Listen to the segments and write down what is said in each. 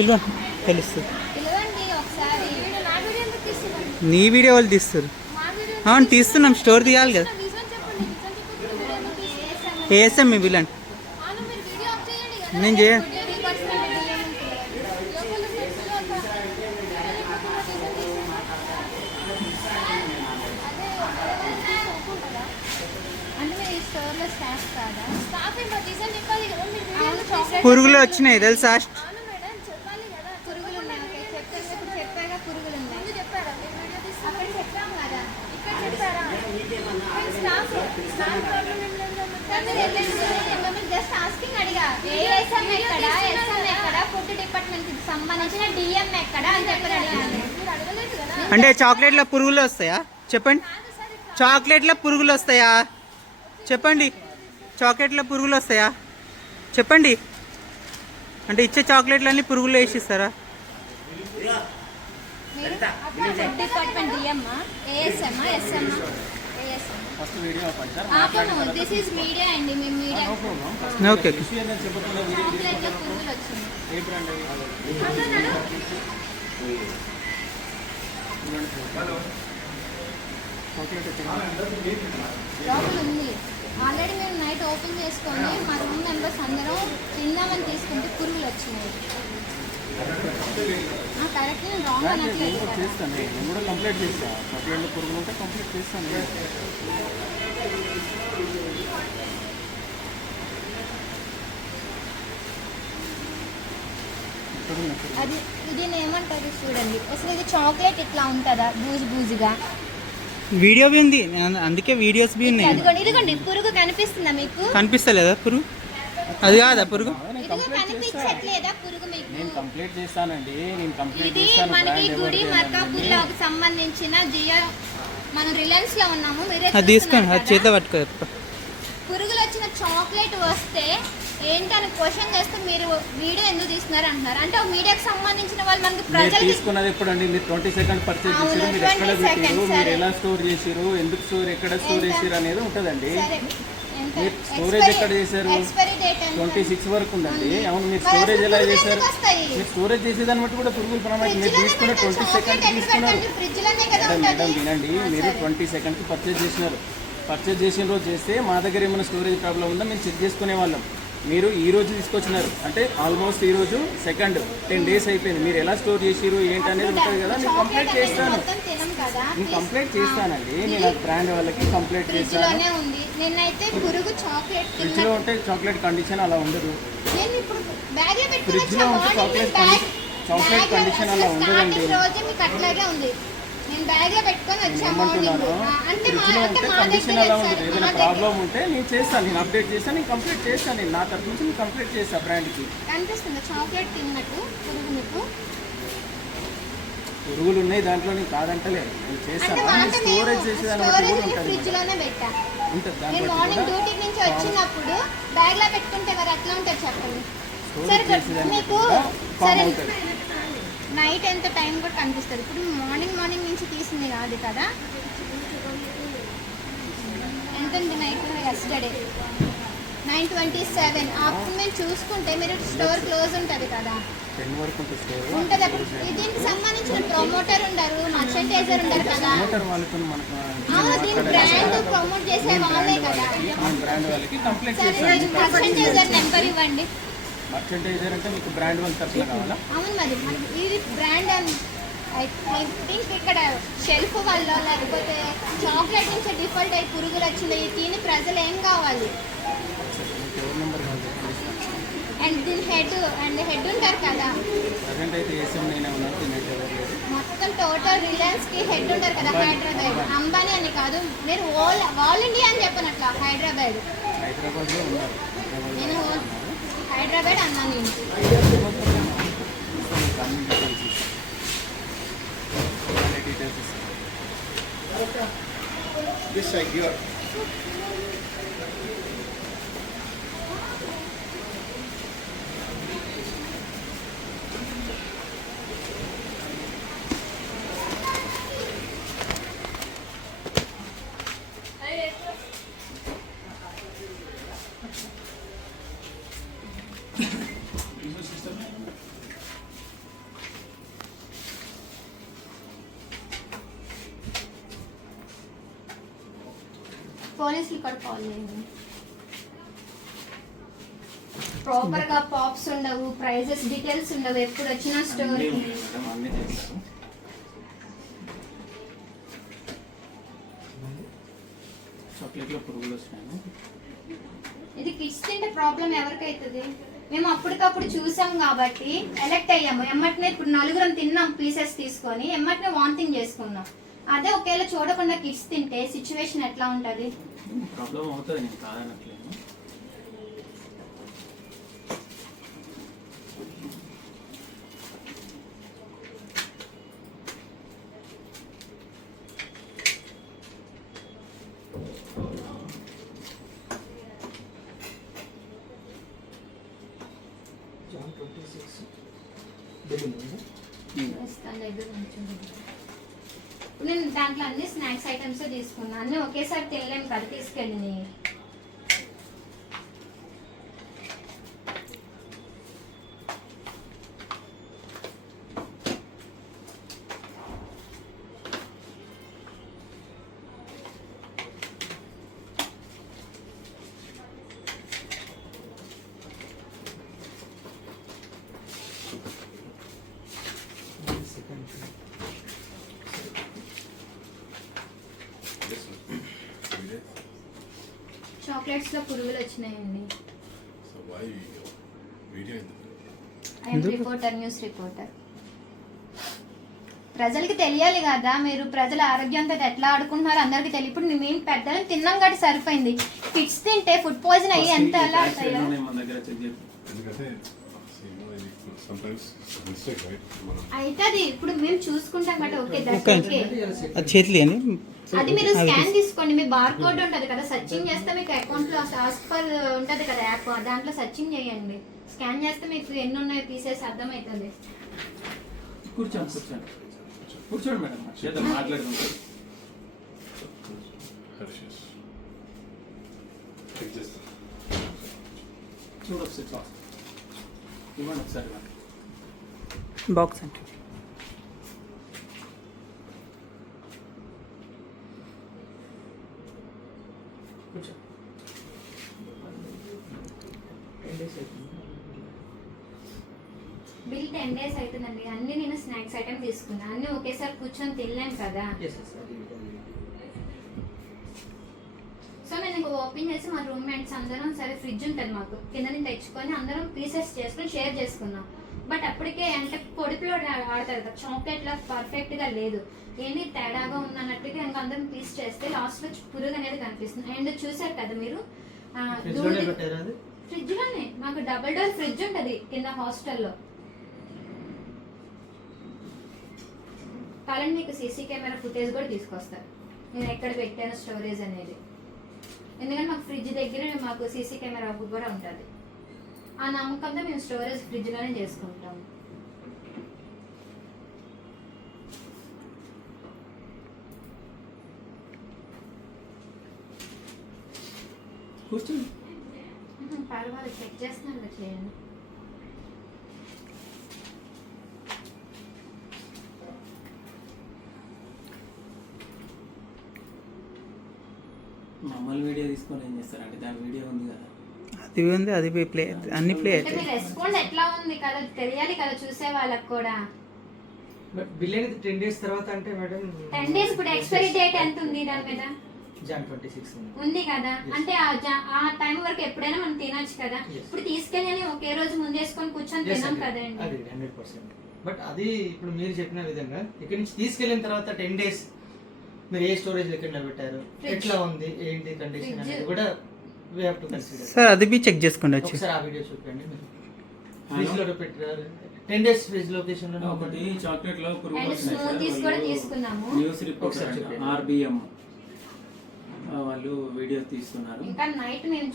పిలవండి తెలుస్తుంది. నీ వీడియో వాళ్ళు తీస్తారు. తీస్తున్నాం, స్టోర్ తీయాలి కదా. ఏఎస్ఎం మీ పిల్లండి, నేను చేయ. పురుగులు వచ్చినాయి తెలుసా? అంటే చాక్లెట్లో పురుగులు వస్తాయా చెప్పండి? చాక్లెట్లో పురుగులు వస్తాయా చెప్పండి? చాక్లెట్లో పురుగులు వస్తాయా చెప్పండి? అంటే ఇచ్చే చాక్లెట్లన్నీ పురుగులు వేసిస్తారా? ఓకే. ఆల్రెడీ మేము నైట్ ఓపెన్ చేసుకొని మా రూమ్ మెంబర్స్ అందరం తిందామని తీసుకుంటే పురుగులు వచ్చినాయి. కరెక్ట్, నేను రాంగ్ అనట్లేదు. అది ఇది ఏమంటారు చూడండి, అసలు ఇది చాక్లెట్ ఇట్లా ఉంటుందా బూజు బూజుగా? వీడియో బి ఉంది, అందుకే వీడియోస్ బి ఉన్నాయి. ఇదిగోండి పురుగు కనిపిస్తుందా మీకు? కనిపిస్తలేదా పురుగు? అది కాదా పురుగు? కనిపించట్లేదా పురుగు మీకు? నేను కంప్లీట్ చేస్తానండి, నేను కంప్లీట్ ఇది మనకి గుడి మర్కాపూర్లోకి సంబంధించిన జియో, మనం రిలయన్స్ లో ఉన్నాము. అది తీసుకోండి, అది చేత పట్టుకో. పురుగులు వచ్చిన చాక్లెట్ వస్తే ఏంటని క్వశ్చన్ చేస్తే మీరు వీడియో ఎందుకు తీస్తున్నారు అంటున్నారు. అంటే మీడియాకి సంబంధించిన వాళ్ళు మనకి ప్రజలు తీసుకున్నది ఎప్పుడు అండి? మీరు 20 సెకండ్ పర్చేజ్ చేసారు, మీరు ఎక్కడ పెట్టారు, మీరు ఎలా స్టోర్ చేసారు, ఎందుకు స్టోర్, ఎక్కడ స్టోర్ చేసారు అనేది ఉంటుందండి. మీరు స్టోరేజ్ ఎక్కడ చేశారు? 26 వరకు ఉందండి. అవును, మీరు స్టోరేజ్ ఎలా చేశారు? మీరు స్టోరేజ్ చేసేదాన్ని బట్టి కూడా పురుగులు ప్రమాదం. మీరు తీసుకున్న 20 సెకండ్ తీసుకున్నారు మేడం, వినండి. మీరు 20 సెకండ్కి పర్చేజ్ చేసినారు. పర్చేజ్ చేసిన రోజు చేస్తే మా దగ్గర ఏమైనా స్టోరేజ్ ప్రాబ్లం ఉందా మేము చెక్ చేసుకునే వాళ్ళం. మీరు ఈ రోజు తీసుకొచ్చినారు అంటే ఆల్మోస్ట్ ఈ రోజు సెకండ్ 10 డేస్ అయిపోయింది. మీరు ఎలా స్టోర్ చేసిరు ఏంటి అనేది ఉంటుంది కదా. నేను కంప్లైంట్ చేస్తాను, నేను కంప్లైంట్ చేస్తానండి. నేను బ్రాండ్ వాళ్ళకి కంప్లైంట్ చేస్తాను. ఫ్రిడ్జ్ లో ఉంటే చాక్లెట్ కండిషన్ అలా ఉండదు. ఫ్రిడ్జ్ లో ఉంటే చాక్లెట్ కండిషన్ అలా ఉండదండి. ఫ్రిడ్జ్ లో ఉంటే కండిషన్ అలా ఉండదు. ఏదైనా ప్రాబ్లం ఉంటే నేను చేస్తాను, నేను అప్డేట్ చేస్తాను, నేను కంప్లీట్ చేస్తాను. నేను నా తరఫు నుంచి నేను కంప్లీట్ చేస్తాను బ్రాండ్కి. పురుగులు ఉన్నాయి దాంట్లో, నేను కాదంటలేదు, నేను చేస్తాను. స్టోరేజ్ చేసేదాన్ని బట్టి కూడా ఉంటుంది. నైట్ ఎంత టైం కూడా కనిపిస్తుంది. ఇప్పుడు మార్నింగ్ నుంచి తీసింది కాదు కదా. ఎంత నైట్ ఎస్టర్డే 9:27. అప్పుడు మేము చూసుకుంటే మీరు స్టోర్ క్లోజ్ ఉంటుంది కదా, ఉంటుంది. అప్పుడు దీనికి సంబంధించిన ప్రమోటర్ ఉండరు, మర్చెంటైజర్ ఉండరు కదా. దీని బ్రాండ్ ప్రమోట్ చేసే వాళ్ళే కదా. మర్చెంటైజర్ నెంబర్ ఇవ్వండి. మర్చెంటైజర్ అంటే మీకు బ్రాండ్ వాళ్ళ తరఫున కావాలా? అవును, మరి ఇది బ్రాండ్ అని ఐ థింక్ ఇక్కడ షెల్ఫ్ వల్ల లేకపోతే చాక్లెట్ నుంచి డిఫాల్ట్ అయ్యి పురుగులు వచ్చినాయి. దీని ప్రజలు ఏం కావాలి? అండ్ దీని హెడ్ ఉంటారు కదా, మొత్తం టోటల్ రిలయన్స్ కి హెడ్ ఉంటారు కదా. హైదరాబాద్ అంబానీ అని కాదు, మీరు ఆల్ ఇండియా అని చెప్పనట్లా. హైదరాబాద్ నేను హైదరాబాద్ అన్నా నేను. పోలీసులు కూడా కాల్ చేయండి. ప్రాపర్ గా పాప్స్ ఉండవు, ప్రైజెస్ డీటెయిల్స్ ఉండవు, ఎప్పుడు వచ్చిన స్టోర్ అన్నీ ఉన్నాయి మేడం, అన్నీ చేస్తారు. చాక్లెట్లో పురుగులు వచ్చినాయి. ఇది కిడ్స్ తింటే ప్రాబ్లం ఎవరికైతుంది? మేము అప్పటికప్పుడు చూసాం కాబట్టి ఎలెక్ట్ అయ్యాము. ఎమ్మటనే ఇప్పుడు నలుగురం తిన్నాం పీసెస్ తీసుకొని, ఎమ్మటనే వాంతింగ్ చేసుకున్నాం. అదే ఒకవేళ చూడకుండా కిడ్స్ తింటే సిచ్యువేషన్ ఎట్లా ఉంటుంది? ప్రాబ్లం అవుతుంది, నేను కాదనట్లేదు. నేను దాంట్లో అన్ని స్నాక్స్ ఐటమ్స్ తీసుకున్నా. అన్ని ఒకేసారి తినలేము కదా తీసుకెళ్ళి. చాక్లెట్స్ లో పురుగులు వచ్చినాయండి. I'm reporter, news reporter. ప్రజలకి తెలియాలి కదా, మీరు ప్రజల ఆరోగ్యంతో ఎట్లా ఆడుకుంటున్నారో అందరికి తెలియదు. ఇప్పుడు మేము పెద్దలు తిన్నాం కాబట్టి సరిపోయింది. కిడ్స్ తింటే ఫుడ్ పాయిజన్ అయ్యి ఎంత ఎలా అవుతాయో. అయితే అది ఇప్పుడు మేము చూసుకుంటాం కాబట్టి ఓకే, దట్స్ ఓకే. అది చేతులు అని అది మీరు స్కాన్ తీసుకోండి. మీ బార్ కోడ్ ఉంటది కదా, సర్చింగ్ చేస్తే మీకు అకౌంట్ లో ఆస్క్ ఫర్ ఉంటది కదా యాప్, దాంట్లో సర్చింగ్ చేయండి. స్కాన్ చేస్తే మీకు ఎన్ని ఉన్నాయి పీసెస్ అర్థమవుతుంది. కూర్చోండి కూర్చోండి కూర్చోండి మేడం, చేద్దాం మాట్లాడుకుంటాం. చూడొచ్చు ఇవ్వండి ఒకసారి బాక్స్ అంటే కూర్చో. బిల్ 10 days అవుతుందండి. అన్ని నేను స్నాక్స్ ఐటమ్ తీసుకున్నా. అన్ని ఒకేసారి కూర్చొని తినలేను కదా. సో నేను ఇంకా ఓపెన్ చేసి మా రూమ్మేట్స్ అందరం, సరే ఫ్రిడ్జ్ ఉంటుంది మాకు, కింద నుంచి తెచ్చుకొని అందరం పీసెస్ చేసుకొని షేర్ చేసుకున్నాం. బట్ అప్పటికే అంటే పొడిపిలో ఆడతారు కదా, చాక్లెట్ లా పర్ఫెక్ట్ గా లేదు, ఏంటి తేడాగా ఉన్నట్టుగా ఇంకా అందరం పీస్ చేస్తే లాస్ట్ లో పురుగు అనేది కనిపిస్తుంది. అండ్ చూసారు కదా మీరు, ఫ్రిడ్జ్ లోనే మాకు డబుల్ డోర్ ఫ్రిడ్జ్ ఉంటది కింద హాస్టల్లో. కాలండి మీకు సీసీ కెమెరా ఫుటేజ్ కూడా తీసుకొస్తారు నేను ఎక్కడ పెట్టాను స్టోరేజ్ అనేది. ఎందుకంటే మాకు ఫ్రిడ్జ్ దగ్గర మాకు సీసీ కెమెరా కూడా ఉంటుంది. ఆ నమ్మకంతో మేము స్టోరేజ్ ఫ్రిడ్జ్లోనే చేసుకుంటాము. కూర్చోండి. పర్వాలేదు, చెక్ చేస్తున్నాను కదా, చేయండి. మమ్మల్ని వీడియో తీసుకొని ఏం చేస్తారంటే దాని వీడియో ఉంది కదా, అది ఉంది, అది ప్లే అన్ని ప్లే అంటే మీ రెస్పాన్స్ ఎట్లా ఉంది కదా తెలియాలి కదా చూసే వాళ్ళకి కూడా. బట్ బిల్ అనేది 10 days తర్వాత అంటే మేడం 10 days ఇప్పుడు ఎక్స్పైరీ డేట్ ఎంత ఉంది దాని మీద? Jan 26 ఉంది కదా. అంటే ఆ టైం వరకు ఎప్పుడైనా మనం తినొచ్చు కదా. ఇప్పుడు తీసుకెళ్ళి ఒకే రోజు ముందేసుకొని కూర్చొని తినాం కదండి. అది 100%. బట్ అది ఇప్పుడు మీరు చెప్పిన విధంగా ఇక్కడ నుంచి తీసుకెళ్ళిన తర్వాత 10 days మీరు ఏ స్టోరేజ్ ఎక్కడ పెట్టారు, ఎట్లా ఉంది, ఏంటి కండిషన్ అనేది కూడా we have to consider. Sir అది బి చెక్ చేసుకోండి. ఒకసారి ఆ వీడియో చూడండి. మీరు ఫ్రిడ్జ్ లో పెట్టారు 10 days ఫ్రిడ్జ్ లొకేషన్ లో ఒకటి చాక్లెట్ లో పురుగు అండ్ స్మూతీస్ కూడా తీసుకున్నాము. న్యూస్ రిపోర్టర్ ఆర్బిఎం వాళ్ళు వీడియో తీస్తున్నారు. ఇంకా నైట్ మేము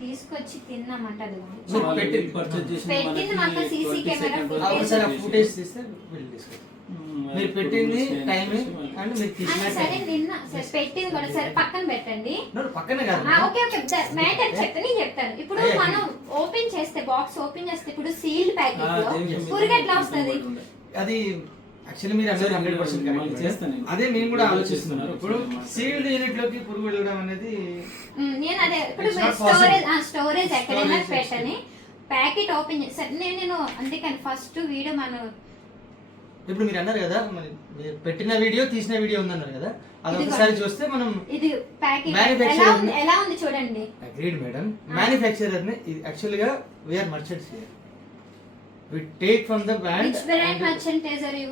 తీసుకొచ్చి తిన్నామంట. అది పర్చేజ్ పెట్టింది మాకు సీసీ కెమెరా ఫుటేజ్ తీస్తే వీళ్ళు తీసుకుంటారు. మీరు పెట్టింది టైమింగ్ అండ్ మీరు తీసిన సరే నిన్న పెట్టింది కూడా సరే పక్కన పెట్టండి. పక్కనే కాదు, ఓకే ఓకే మ్యాటర్ చెప్తే నేను చెప్తాను. ఇప్పుడు మనం ఓపెన్ చేస్తే బాక్స్ ఓపెన్ చేస్తే ఇప్పుడు సీల్డ్ ప్యాకెట్ లో పురుగు ఎట్లా వస్తుంది? అది యాక్చువల్లీ మీరు అన్నది 100% మళ్ళీ చేస్తాను నేను. అదే మేము కూడా ఆలోచిస్తున్నాను. ఇప్పుడు సీల్డ్ యూనిట్ లోకి పురుగు వెళ్ళడం అనేది నేను అదే ఇప్పుడు It's not స్టోరేజ్ ఎక్కడైనా Storage పెట్టని ప్యాకెట్ ఓపెన్ చేసి నేను అందుకని ఫస్ట్ వీడియో మనం ఇప్పుడు మీరు అన్నారు కదా మరి మీరు పెట్టిన వీడియో తీసిన వీడియో ఉందన్నారు కదా అది ఇది ఒకసారి చూస్తే మనం ఇది ప్యాకెట్ Manufacturer ఎలా ఉంది చూడండి. Agreed madam. మ్యానుఫ్యాక్చరర్ ని యాక్చువల్ గా we are merchants here we take from the brand which brand merchandiser you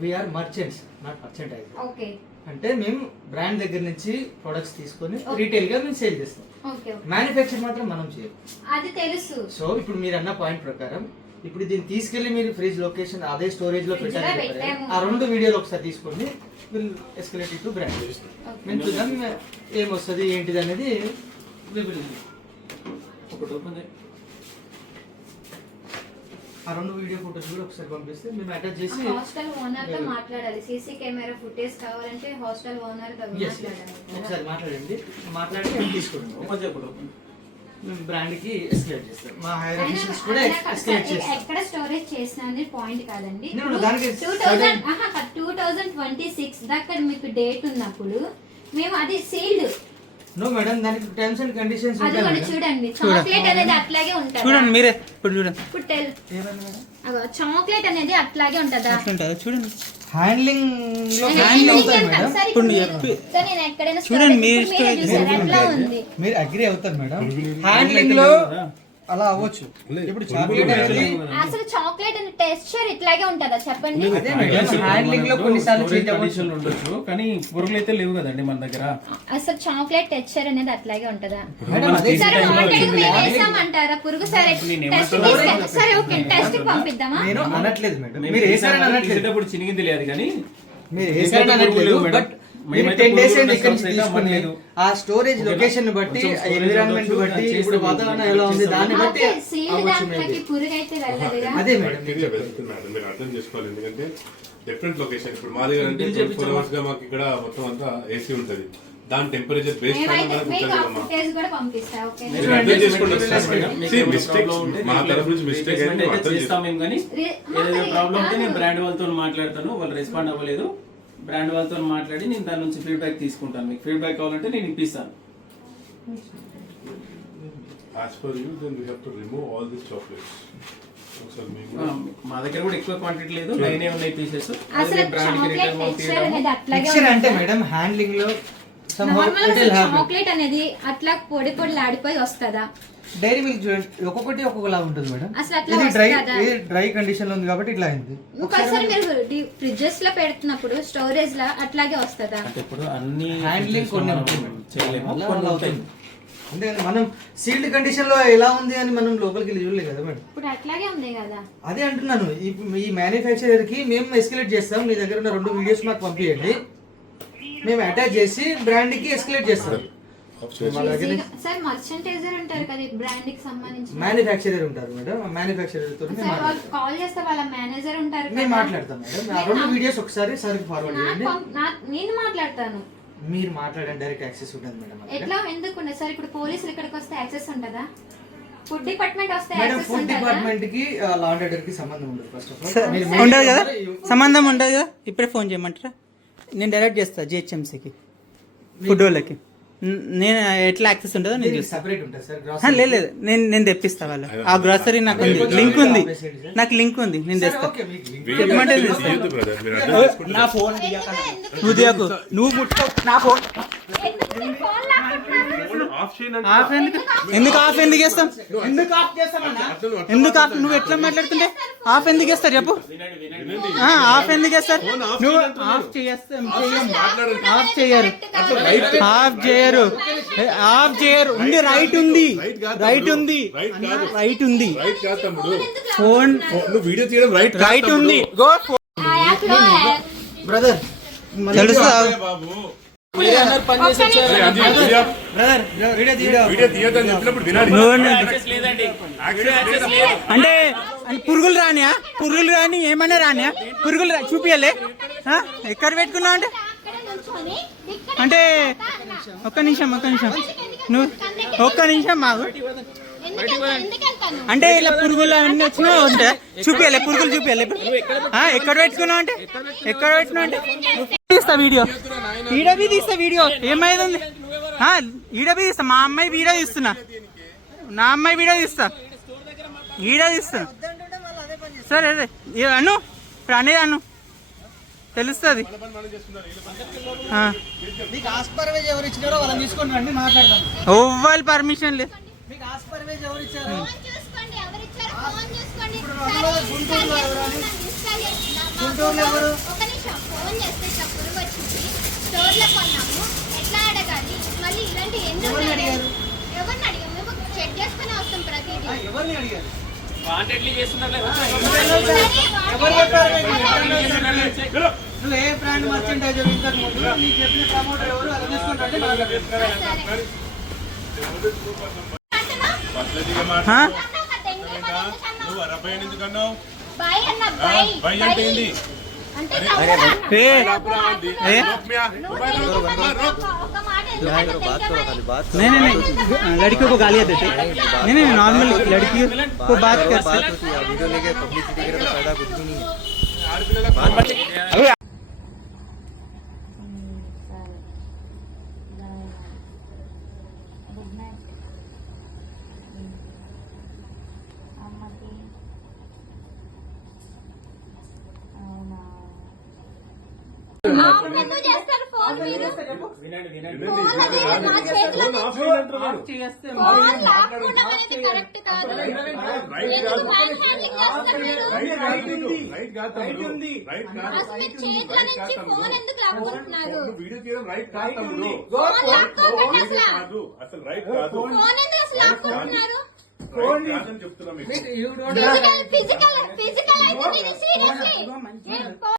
we are merchants not merchandiser. Okay అంటే మేము బ్రాండ్ దగ్గర నుంచి ప్రొడక్ట్స్ తీసుకొని రీటైల్ గా మేము సేల్ చేస్తాం. ఓకే మ్యానుఫ్యాక్చర్ మాత్రం మనం చేయం. అది తెలుసు. సో ఇప్పుడు మీరు అన్న పాయింట్ ప్రకారం ఇప్పుడు దీన్ని తీసుకెళ్లి మీరు ఫ్రిడ్జ్ లొకేషన్ అదే స్టోరేజ్ లో Fridge లో పెట్టారు. పెట్టాము. ఆ 2 వీడియోలు ఒకసారి తీసుకోండి. Will escalate to brand. మేము చూద్దాం ఏమొస్తుంది ఏంటిది అనేది. ఒకటి ఓపెన్ చేయి. ఆ 2 వీడియో ఫోటోస్ కూడా ఒకసారి పంపిస్తే మేము అటాచ్ చేసి హాస్టల్ ఓనర్ తో మాట్లాడాలి. సీసీ కెమెరా ఫుటేజ్ కావాలంటే హాస్టల్ ఓనర్ తో Yes, మాట్లాడాలి. ఒకసారి మాట్లాడండి. మాట్లాడి మేము తీసుకోండి. ఓపెన్ చేయి, ఒకటి ఓపెన్. మేము బ్రాండ్ కి ఎస్కలేట్ చేస్తాం. మా హైర్ అయినా- ఆఫీసర్స్ కూడా అయినా ఎస్కలేట్ సార్, చేస్తాం. ఎక్కడ స్టోరేజ్ చేసిన అనేది పాయింట్ కాదండి. No, no, దానికి 2026 దాకా మీకు డేట్ ఉన్నప్పుడు మేము అది సీల్డ్ నో మేడం, దానికి టర్మ్స్ అండ్ కండిషన్స్ అది ఉంటాయి కూడా మేడం. చూడండి. చాక్లెట్ అనేది అట్లాగే ఉంటుందా? చూడండి మీరే ఇప్పుడు చూడండి ఇప్పుడు టెల్ ఏమైంది మేడం? చాక్లెట్ అనేది అట్లాగే ఉంటుందా? అట్లుంటుందా చూడండి. హ్యాండ్లింగ్ లో నేను హ్యాండ్లింగ్ ఎందుకు అవుతాయి అంటాను మేడం. సార్, ఇప్పుడు ఇప్పుడు మీరు మీరు- సార్, నేను ఎక్కడైనా చూడండి, storage- మీరు ఇప్పుడు మీరే storage చూసారు ఎట్లా ఉంది. మీరు అగ్రి అవుతారు మేడం. హ్యాండ్లింగ్ లో అలా అవ్వచ్చు. ఇప్పుడు చాక్లెట్ అనేది అసలు చాక్లెట్ అనే టెక్స్చర్ ఇట్లాగే ఉంటుందా చెప్పండి? అదే మేడం, హ్యాండ్లింగ్ లో కొన్నిసార్లు చేంజ్ అవ్వచ్చు. కండిషన్లు ఉండొచ్చు కానీ పురుగులు అయితే లేవు కదండి మన దగ్గర. అసలు చాక్లెట్ టెక్స్చర్ అనేది అట్లాగే ఉంటుందా? మేడం అదే సరే time లో ఆల్రెడీ వచ్చింది. మేము వేసామంటారా పురుగు? సరే నేను టెస్ట్ ఏమంటున్నా? సరే ఓకే టెస్ట్ పంపిద్దామా? నేను అనట్లేదు మేడం, మేము మీరు వేసారని అనట్లేదు. తీసేటప్పుడు చినిగింది లేదు కానీ మీరు వేసారని అనట్లేదు. బట్ మీరు మేమైతే 10 days పురుగులు ఇక్కడ నుంచి అయితే తీసుకుని అమ్మలేదు. ఆ స్టోరేజ్ లొకేషన్ ని బట్టి, కొంచెం storage ఎన్విరాన్మెంట్ అవ్వచ్చు, బట్టి, చేస్తాం, ఇప్పుడు వాతావరణం ఎలా ఉంది దాన్ని బట్టి ఓకే సీల్ అవ్వచ్చు దాంట్లోకి మేబీ. పురుగు అయితే వెళ్ళదుగా. అదే మేడం. క్లియర్గా వెళ్తుంది మేడం, మీరు అర్థం చేసుకోవాలి. ఎందుకంటే డిఫరెంట్ లొకేషన్ ఇప్పుడు మా దగ్గర అంటే 24 hours గా మాకు ఇక్కడ మొత్తం అంతా ఏసీ ఉంటది. దాని టెంపరేచర్ బేస్ పైన మేమైతే మనకు మీకు ఉంటుంది ఆ అమ్మా. ఫుటేజ్ కూడా పంపిస్తా ఓకే. మీరు అర్థం చేసుకోండి ఒకసారి మేడం. మేడం. మీకు See, ఏమైనా mistakes problem ఉంటే మా నేను తరఫు నుంచి మిస్టేక్ replacement అయితే అయితే అర్థం చేస్తాం మేము కానీ ఏదైనా ప్రాబ్లం ఉంటే నేను బ్రాండ్ వాళ్ళతో మాట్లాడతాను. వాళ్ళు రెస్పాండ్ అవ్వలేదు, బ్రాండ్ వాళ్ళతో మాట్లాడి నేను దాని నుంచి ఫీడ్బ్యాక్ తీసుకుంటాను. మీకు ఫీడ్బ్యాక్ కావాలంటే నేను ఇప్పిస్తాను. As per you, then we have to remove all these chocolates. ఒకసారి మేము ఆ, మా దగ్గర కూడా ఎక్కువ క్వాంటిటీ లేదు, లైనే ఉన్నాయి పీసెస్. అసలు చాక్లెట్ టెక్స్చర్ అనేది అట్లాగే టెక్స్చర్ అంటే మేడం హ్యాండ్లింగ్ లో నార్మల్ చాక్లెట్ అనేది అట్లా పొడి పొడిలాడిపోయి వస్తుందా? డైరీ మిల్క్ చూడండి, ఒక్కొక్కటి ఒక్కొక్కలా ఉంటుంది మేడం. అసలు అట్లా ఇది డ్రై, వస్తుందా? ఇది డ్రై కండిషన్ లో ఉంది కాబట్టి ఇట్లా అయింది. ఒకసారి మీరు ఫ్రిడ్జెస్ లో పెడుతున్నప్పుడు స్టోరేజ్ లో అట్లాగే వస్తుందా? అంటే ఇప్పుడు అన్ని హ్యాండ్లింగ్ కొన్ని మనం ఉంటాయి మేడం. చేయలేము, అలా కొన్ని అలా ఉంటాయి. అవుతుంది. అంతేగాని మనం సీల్డ్ కండిషన్ లో ఎలా ఉంది అని మనం లోపలికి వెళ్ళి చూడలేదు కదా మేడం. ఇప్పుడు అట్లాగే ఉంది కదా. అదే అంటున్నాను, ఈ మ్యానుఫ్యాక్చరర్ కి మేము ఎస్కలేట్ చేస్తాం. మీ దగ్గర ఉన్న 2 వీడియోస్ మాకు పంపించండి, మేము అటాచ్ చేసి బ్రాండ్ కి ఎస్కలేట్ చేస్తాం. మా దగ్గర సార్ మర్చెంటైజర్ ఉంటారు కదా బ్రాండ్ కి సంబంధించి. మ్యానుఫ్యాక్చరర్ ఉంటారు మేడం, ఆ మ్యానుఫ్యాక్చరర్ తో మేము సార్ వాళ్ళు కాల్ చేస్తే వాళ్ళ మేనేజర్ ఉంటారు మేము కదా. మాట్లాడతాం మేడం. ఆ 2 వీడియోస్ ఒకసారి సార్ ఫార్వర్డ్ చేయండి. నేను మాట్లాడతాను. మీరు మాట్లాడండి, డైరెక్ట్ యాక్సెస్ ఉంటుంది మేడం. ఎట్లా ఎందుకు ఉండదు సార్? ఇప్పుడు పోలీసులు ఇక్కడికి వస్తే యాక్సెస్ ఉంటుందా? ఫుడ్ డిపార్ట్మెంట్ వస్తే మేడం యాక్సెస్ ఫుడ్ ఉంటుందా? డిపార్ట్మెంట్ కి లా అండ్ ఆర్డర్ కి సంబంధం ఉండదు. ఫస్ట్ ఆఫ్ ఆల్ మీరు ఉండదు కదా, సంబంధం ఉండదు కదా. ఇప్పుడే ఫోన్ చేయమంటారా? నేను డైరెక్ట్ చేస్తా జిహెచ్ఎంసీకి, ఫుడ్ వాళ్ళకి. నేను ఎట్లా యాక్సెస్ ఉంటుందో నేను చూస్తాను. సెపరేట్ ఉంటుంది సార్. లేదు లేదు, నేను తెప్పిస్తా వాళ్ళు. ఆ గ్రాసరీ నాకు లింక్ ఉంది, నాకు లింక్ ఉంది, నేను తెస్తా. చెప్పమంటే తెస్తా. తీయొద్దు బ్రదర్, మీరు అర్థం చేసుకోండి. నా ఫోన్ ఎందుకు? నువ్వు దిగకు, నువ్వు ముట్టుకో నా ఫోన్. ఎందుకు మీరు ఫోన్ లాక్కుంటున్నారు? ఆఫ్ చేయండి. ఆఫ్ ఎందుకు ఎందుకు చేస్తాం? ఎందుకు ఆఫ్ చేస్తామన్నా? ఎందుకు ఆఫ్? నువ్వు ఎట్లా మాట్లాడుతుంటే ఆఫ్ ఎందుకు చేస్తారు చెప్పు? ఆఫ్ ఎందుకు చేస్తారు? నువ్వు ఆఫ్ చేస్తాం, ఆఫ్ చేయరు, ఆఫ్ చేయరు, ఆఫ్ చేయరు. ఉంది, రైట్ ఉంది, రైట్ ఉంది, రైట్ ఉంది. రైట్ కాదు తమ్ముడు, ఫోన్ నువ్వు వీడియో తీయడం రైట్ కాదు రైట్ తమ్ముడు. ఉంది. గో ఆ యాప్ లో బ్రదర్ తెలుసా? బాబు మీరే అన్నారు పని చేసేది సార్. అరే, అది వీడియో బ్రదర్ వీడియో తీయొద్దని చెప్పినప్పుడు వినాలి. యాక్సెస్ లేదండి. యాక్సెస్ లేదా? అంటే పురుగులు రానియా? పురుగులు రాని ఏమన్నా రానియా? పురుగులు చూపియలే? ఎక్కడ పెట్టుకున్నావు అంటే? అక్కడే నిల్చొని ఇక్కడ అంటే ఒక్క నిమిషం నువ్వు ఒక్క నిమిషం మాకు. ఎందుకెళ్తాను? అంటే ఇలా పురుగులు అన్ని వచ్చినా ఉంటాయి. చూపియాలి పురుగులు చూపియాలి ఇప్పుడు. ఎక్కడ పెట్టుకున్నావు అంటే ఎక్కడ పెట్టినా అంటే తీస్తా వీడియో, ఈడబి తీస్తా వీడియో. ఏమైంది ఈడబి తీస్తా. మా అమ్మాయి వీడియో తీస్తున్నా, నా అమ్మాయి వీడియో తీస్తా, వీడియో తీస్తా. సరే అదే అను ఇప్పుడు అనేది అను తెలుస్తుంది. మీకు ఆస్పర్వేజ్ ఎవరు ఇచ్చినారో వాళ్ళని తీసుకొని రండి, మాట్లాడదాం. ఓవ్వాలి పర్మిషన్ లేదు. మీకు ఆస్పర్వేజ్ ఎవరు ఇచ్చారు? ఫోన్ చూసుకోండి, ఎవరిచ్చారో ఫోన్ చూసుకోండి. గుంటూరులో ఎవరు? గుంటూరులో ఎవరు? ఒక నిమిషం, ఫోన్ చేస్తే ఇట్లా పురుగు వచ్చింది, స్టోర్లో కొన్నాము, ఎట్లా అడగాలి? మళ్ళీ ఇలాంటి ఎందుకు ఎవరిని అడిగారు? ఎవరిని అడిగాము? మేము చెక్ చేసుకుని వస్తాం ప్రతిదీ. ఎవరిని అడిగారు? వాంటెడ్లీ చేస్తున్నారు లేదా? ఎవరు చెప్పారు మీకు? నువ్వు ఏ బ్రాండ్ మర్చెండైజర్ ఇంతకు ముందు నీకు చెప్పిన ప్రమోటర్ ఎవరు? అది తీసుకొని రండి, మాట్లాడదాం. నువ్వు 40 ఎందుకన్నావు? బాయ్ అన్న బై అంటే ఏంది? అంటే ఏ ఒక మాట नहीं नहीं नहीं लड़कियों को गालियाँ देते नहीं नहीं नॉर्मल लड़कियों को बात करते वीडियो लेके पब्लिसिटी करे तो फायदा कुछ भी नहीं है। ఎందుకు చేస్తారు ఫోన్ మీరు? వినండి వినండి. ఫోన్ అది నా చేతిలో ఫోన్ లాక్కోవడం అనేది కరెక్ట్ కాదు. ఎందుకు మాట్లాడి చేస్తారు మీరు? రైట్ కాదు తమ్ముడు. రైట్ కాదు. అసలు మీ చేతిలో నుంచి ఫోన్ ఎందుకు లాక్కుంటున్నారు? వీడియో తీయడం రైట్ కాదు తమ్ముడు. ఫోన్ లాక్కోకండి అసలు. కాదు అసలు రైట్ కాదు. ఫోన్ ఎందుకు అసలు లాక్కుంటున్నారు? రైట్ కాదని చెప్తున్నా మీకు. ఫిజికల్ అయితే ఇది సీరియస్లీ